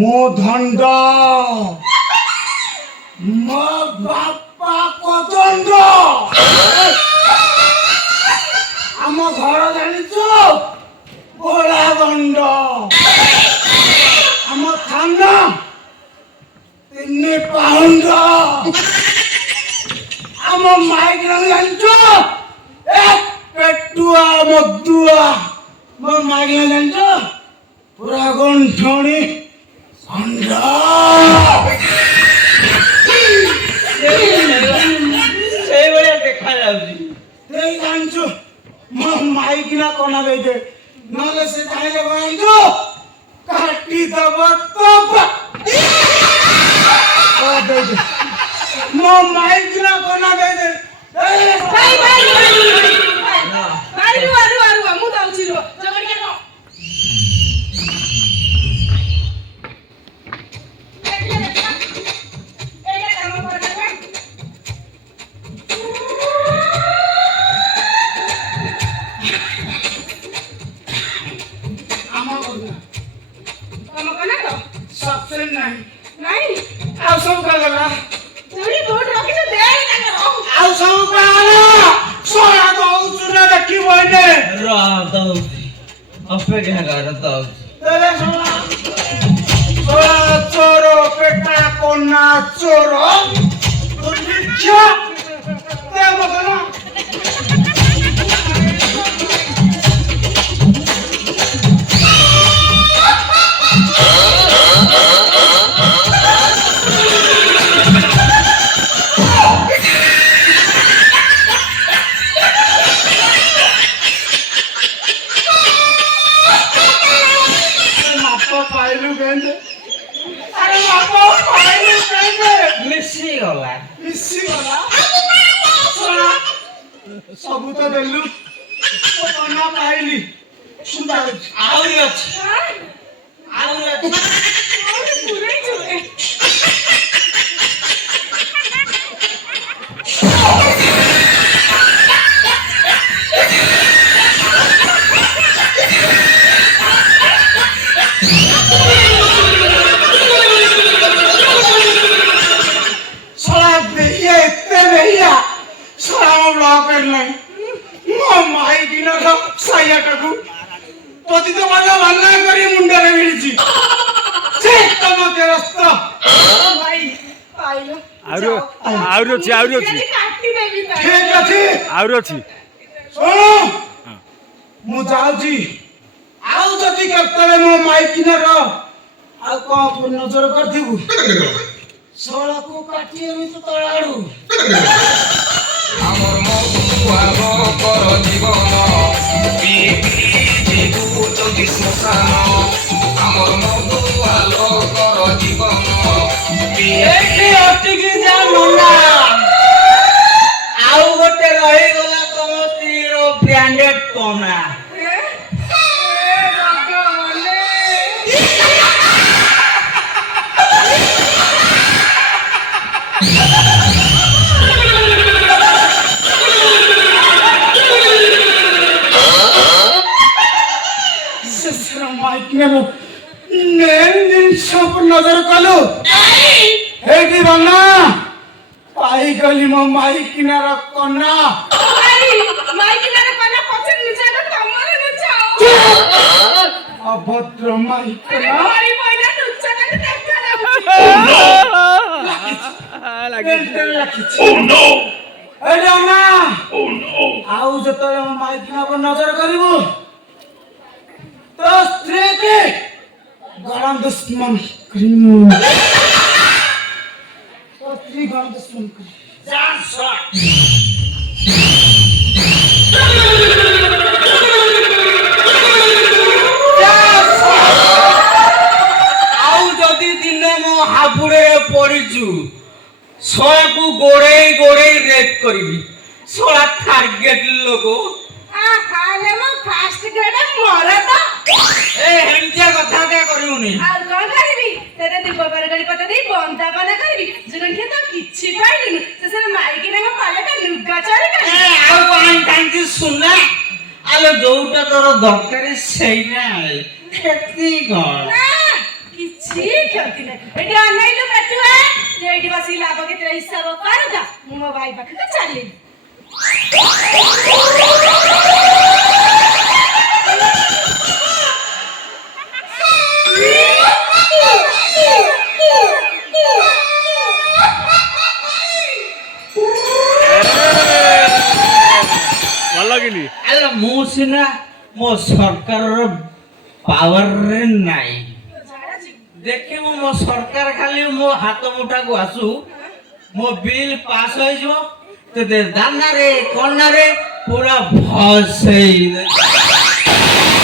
ମୋ ଧଣ୍ଡ ମୋ ବାପା କଦଣ୍ଡ ଆମ ଘର ଜାଣିଛୁ ଗୋଳା ଗଣ୍ଡ ଆମ ଥାନା 3 ପାଉଣ୍ଡ ଆମ ମାଇକ ଜାଣିଛୁ পেটুয়া মদুয়া মো মাগিলা জানছো পুরা গন্ঠনি সন্ধ্যা সেইভাবে দেখা যাচ্ছে এই জানছো মো মাইকিনা কোনা দেইতে নলে সে চাইলে জানছো কাটি দব তব ও দেইতে মো মাইকিনা কোনা দেইতে ভাই ভাই ভাই রুয়া মু দাউছি রুয়া জগড় কে নো এইটা কাম করে না আমা করনা কাম করে না তো सबसे नहीं नहीं ଆଉ ସବୁ କଲରା তুই কোড রকিছ দে না ଆଉ ସବୁ କଲରା सोया ଦଉଛୁ ନା ଦେଖିବ ଏନେ ଦଉଛି ଅପେକ୍ଷା କର ଦଉଛି ତେରେ सोया ଚୋର ପେଟା କୋନା ଚୋର ଦୁର୍ଭିକ୍ଷ ଦେ ମତେ ନା ମିଶିଗଲା ସବୁ ତ ଦେଲୁ କନା ପାଇଲି ଆହୁରି ଅଛି ଆହୁରି ଅଛି পুরাই চলে পতিত মাঝে ভান্না করি মুন্ডারে ভিড়ছি তোমাকে রাস্তা ভাই পাইলো ଆହୁରି ଅଛି ଆହୁରି ଅଛି কাটি দেবি তাই ঠিক আছে ଆହୁରି ଅଛି ଶୁଣ ମୁଁ ଯାଉଛି ଆଉ ଯଦି କେତେବେଳେ ମୋ ମାଇକିନାର ଆଉ କଣ ନଜର କରିଥିବୁ ଶଳାକୁ କାଟି ଏମିତି ତଳ ଆଡୁ আমার মধুয়ার কর জীবন জীবু যদি শ্মশান আমার মধুয়ার কর জীবন ଏଠି ଅଟିକି ଯା ନନା ଆଉ ଗୋଟେ ରହିଗଲା ତମ ସ୍ତ୍ରୀର ବ୍ରାଣ୍ଡେଡ କନା ନଜର କଲୁ ହେଇଠି ବନା ପାଇଗଲି ମୋ ମାଇକିନାର କନା মাইকিনারে পানা পছন্দ নিচাটা তোমারে নিচাও অভদ্র মাইকিনা মারি পয়লা নুচাটা দেখা ଆଉ ଯେତେବେଳେ ମୋ ମାଇକିନା ଉପରେ ନଜର କରିବୁ ତ ସ୍ତ୍ରୀକି ଗରମ ଦୁଶ୍ମନ କରିବୁ ତ ସ୍ତ୍ରୀ ଗରମ ଦୁଶ୍ମନ କରିବୁ ଆଉ ଯଦି ଦିନେ ମୋ ହାବୁଡରେ ପଡିଛୁ ଶଳାକୁ ଗୋଡେଇ ଗୋଡେଇ ରେପ୍ କରିବି ଶଳା ଟାର୍ଗେଟ ଲୋକ আহা লে মো ফার্স্ট গ্রেড মরে তো ଏ ହେମିତିଆ କଥାଟା କରିବୁନି। ଆଉ କଣ କରିବି ତତେ ଦୀପ ବରଗଳି ପତା ଦେଇ ବନ୍ଦାପନା କରିବି ଜଣେ ତ କିଛି ପାଇଲୁନି ଶେଷରେ ମାଇକି ନାଙ୍କ ପାଲଟା ଲୁଗା ଚୋରି କରି ଆଉ କାହିଁକି ସୁନା ଆଲୋ ଯୋଉଟା ତୋର ଦରକାର ସେଇଟା କ୍ଷତି କଣ? ନା କିଛି କ୍ଷତି ନାହିଁ ଏଠି ଅନେଇଲୁ ପେଟୁଆ ଏଇଠି ବସି ଲାଭ କେତେ ହିସାବ କରଦା ମୁଁ ମୋ ଭାଇ ପାଖକୁ ଚାଲିଲି ଭଲ କିନି ଆଲୋ ମୁଁ ସିନା ମୋ ସରକାରର ପାୱାରରେ ନାହିଁ ଦେଖିବୁ ମୋ ସରକାର ଖାଲି ମୋ ହାତ ମୁଠାକୁ ଆସୁ ମୋ ବିଲ୍ ପାସ୍ ହେଇଯିବ ତେବେ ଦାନାରେ କନାରେ ପୁରା ଭସେଇ